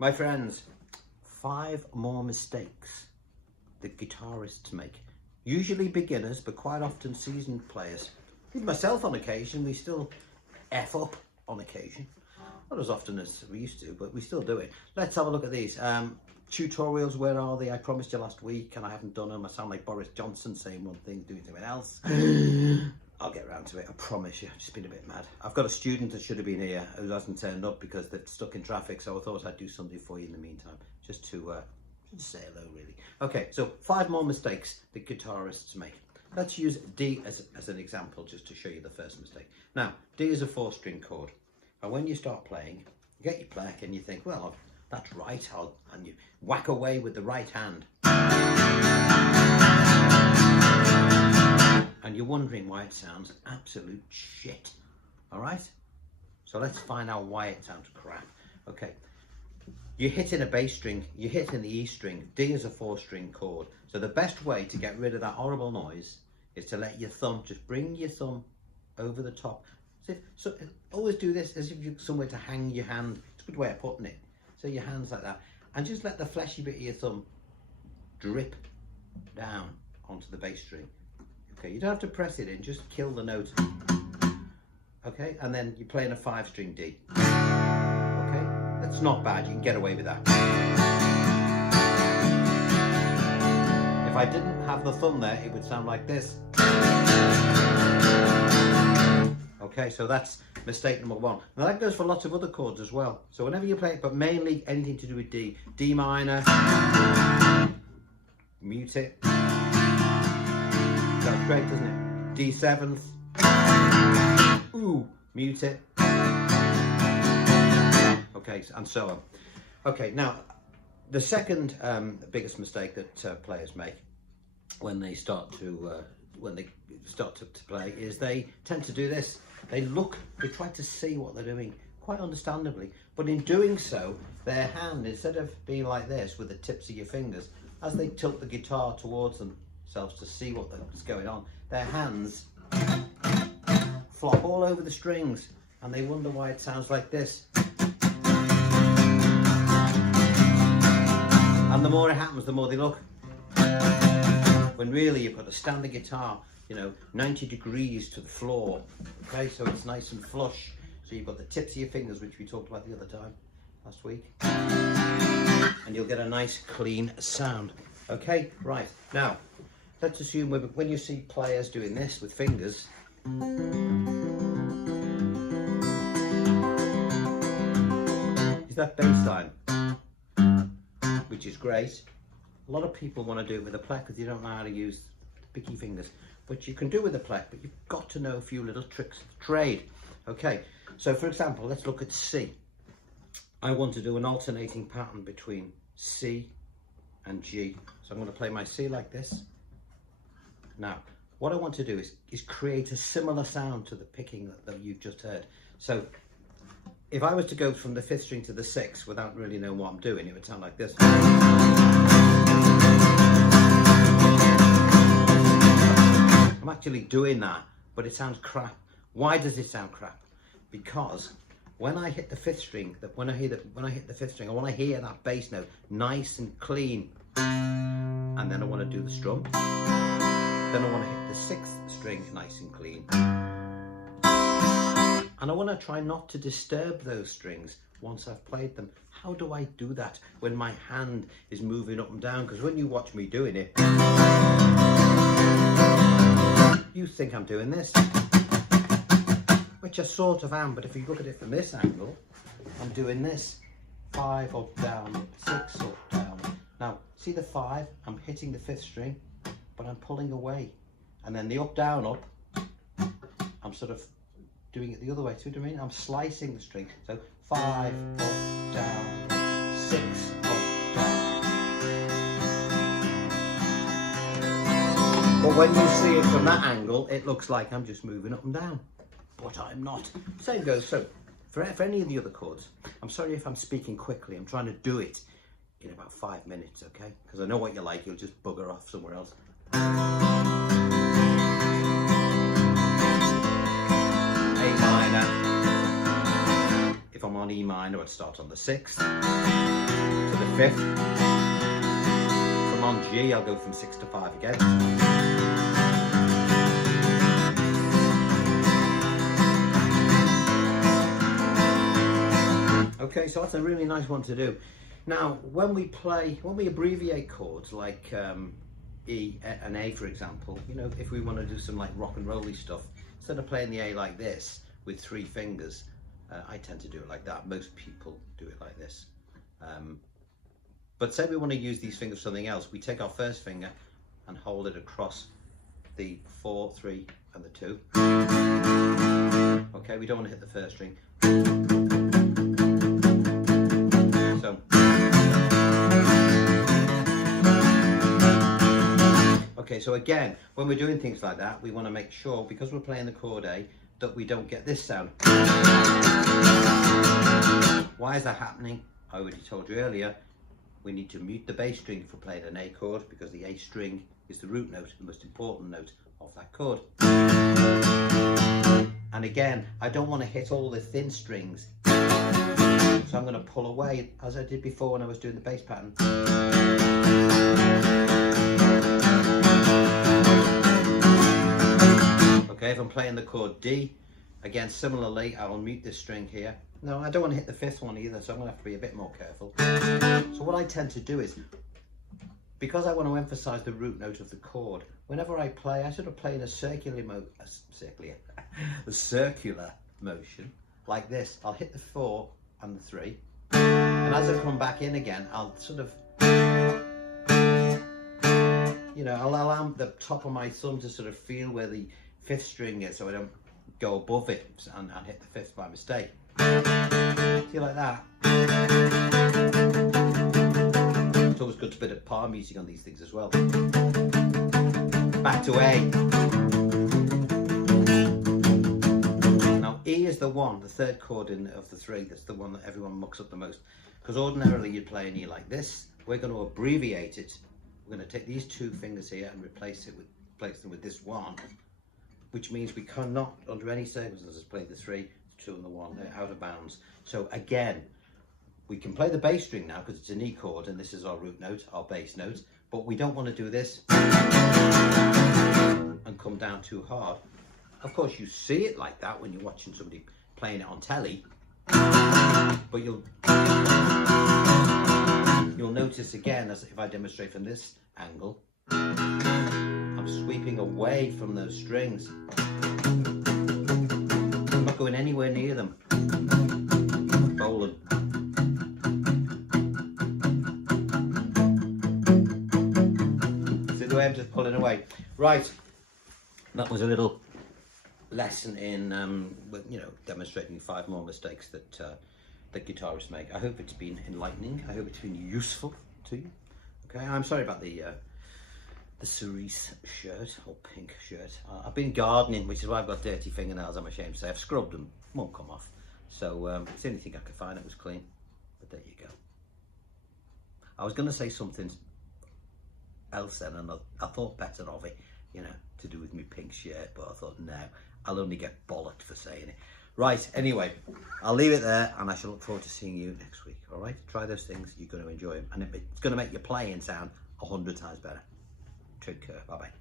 My friends, 5 more mistakes that guitarists make. Usually beginners, but quite often seasoned players. Even myself on occasion, we still F up on occasion. Not as often as we used to, but we still do it. Let's have a look at these. Tutorials, where are they? I promised you last week and I haven't done them. I sound like Boris Johnson saying one thing, doing something else. I'll get around to it, I promise you. I've just been a bit mad. I've got a student that should have been here who hasn't turned up because they're stuck in traffic, so I thought I'd do something for you in the meantime, just to say hello, really. Okay, so 5 more mistakes that guitarists make. Let's use D as an example, just to show you the first mistake. Now, D is a 4-string chord, and when you start playing, you get your pleck and you think, well, that's right, and you whack away with the right hand. And you're wondering why it sounds absolute shit. All right? So let's find out why it sounds crap. Okay. You're hitting a bass string, you're hitting the E string. D is a 4-string chord. So the best way to get rid of that horrible noise is to let your thumb, just bring your thumb over the top. So always do this as if you're somewhere to hang your hand. It's a good way of putting it. So your hand's like that. And just let the fleshy bit of your thumb drip down onto the bass string. Okay, you don't have to press it in, just kill the note. Okay, and then you're playing a 5-string D. Okay, that's not bad, you can get away with that. If I didn't have the thumb there, it would sound like this. Okay, so that's mistake number 1. Now that goes for lots of other chords as well. So whenever you play it, but mainly anything to do with D. D minor, mute it. That's great, doesn't it? D 7th, ooh, mute it. Okay, and so on. Okay, now the second biggest mistake that players make when they start to play is they tend to do this. They try to see what they're doing, quite understandably, but in doing so, their hand, instead of being like this with the tips of your fingers, as they tilt the guitar towards themselves to see what's going on, their hands flop all over the strings and they wonder why it sounds like this. And the more it happens, the more they look. When really you've got to stand the guitar, 90 degrees to the floor, okay, so it's nice and flush. So you've got the tips of your fingers, which we talked about the other time, last week, and you'll get a nice clean sound. Okay, right, now let's assume when you see players doing this with fingers, is that bass line, which is great. A lot of people want to do it with a pleck because you don't know how to use picky fingers, but you can do it with a pleck, but you've got to know a few little tricks of the trade. Okay, so for example, let's look at C. I want to do an alternating pattern between C and G. So I'm going to play my C like this. Now, what I want to do is create a similar sound to the picking that you've just heard. So if I was to go from the 5th string to the 6th without really knowing what I'm doing, it would sound like this. I'm actually doing that, but it sounds crap. Why does it sound crap? Because when I hit the 5th string, when I hit the 5th string, I want to hear that bass note nice and clean, and then I want to do the strum. Then I want to hit the 6th string nice and clean, and I want to try not to disturb those strings once I've played them. How do I do that when my hand is moving up and down? Because when you watch me doing it, you think I'm doing this, which I sort of am, but if you look at it from this angle, I'm doing this. 5 up, down, 6 up, down. Now, see the 5? I'm hitting the 5th string, but I'm pulling away. And then the up, down, up, I'm sort of doing it the other way. See what I mean? I'm slicing the string. So 5 up, down, 6 up, down. But when you see it from that angle, it looks like I'm just moving up and down. But I'm not. Same goes. So for any of the other chords, I'm sorry if I'm speaking quickly. I'm trying to do it in about 5 minutes, okay? Because I know what you're like. You'll just bugger off somewhere else. A minor. If I'm on E minor, I'd start on the 6th. fifth. From on G, I'll go from 6 to 5 again. Okay, so that's a really nice one to do. Now, when we abbreviate chords like E and A, for example, you know, if we want to do some like rock and rolly stuff, instead of playing the A like this with 3 fingers, I tend to do it like that. Most people do it like this. But say we want to use these fingers for something else, we take our first finger and hold it across the 4, 3 and the 2. Okay, we don't want to hit the first string. So, okay, so again, when we're doing things like that, we want to make sure, because we're playing the chord A, that we don't get this sound. Why is that happening? I already told you earlier, we need to mute the bass string if we're playing an A chord, because the A string is the root note, the most important note of that chord. And again, I don't want to hit all the thin strings, so I'm going to pull away, as I did before when I was doing the bass pattern. Okay, if I'm playing the chord D, again, similarly, I'll mute this string here. No, I don't want to hit the 5th one either, so I'm going to have to be a bit more careful. So what I tend to do is, because I want to emphasize the root note of the chord, whenever I play, I sort of play in a circular motion, like this. I'll hit the 4 and the 3, and as I come back in again, I'll sort of, you know, I'll allow the top of my thumb to sort of feel where the 5th string is, so I don't go above it and hit the 5th by mistake. See, like that. It's always good to put a palm music on these things as well. Back to A. Now E is the 3rd chord of the 3. That's the one that everyone mucks up the most, because ordinarily you'd play an E like this. We're going to abbreviate it. We're going to take these 2 fingers here and replace them with this 1, which means we cannot, under any circumstances, play the 3, the 2 and the 1. They're out of bounds. So again, we can play the bass string now because it's an E chord and this is our root note, our bass note, but we don't want to do this and come down too hard. Of course, you see it like that when you're watching somebody playing it on telly, but you'll notice again, as if I demonstrate from this angle, I'm sweeping away from those strings. I'm not going anywhere near them. Bowling. See the way I'm just pulling away. Right, that was a little lesson in, you know, demonstrating 5 more mistakes that that guitarists make. I hope it's been enlightening. I hope it's been useful to you. Okay, I'm sorry about the cerise shirt, or pink shirt. I've been gardening, which is why I've got dirty fingernails, I'm ashamed to say. I've scrubbed them, won't come off. So it's the only thing I could find that was clean, but there you go. I was going to say something else then, and I thought better of it, you know, to do with my pink shirt, but I thought, no, I'll only get bollocked for saying it. Right, anyway, I'll leave it there, and I shall look forward to seeing you next week, all right? Try those things, you're going to enjoy them, and it's going to make your playing sound 100 times better. Take care, bye-bye.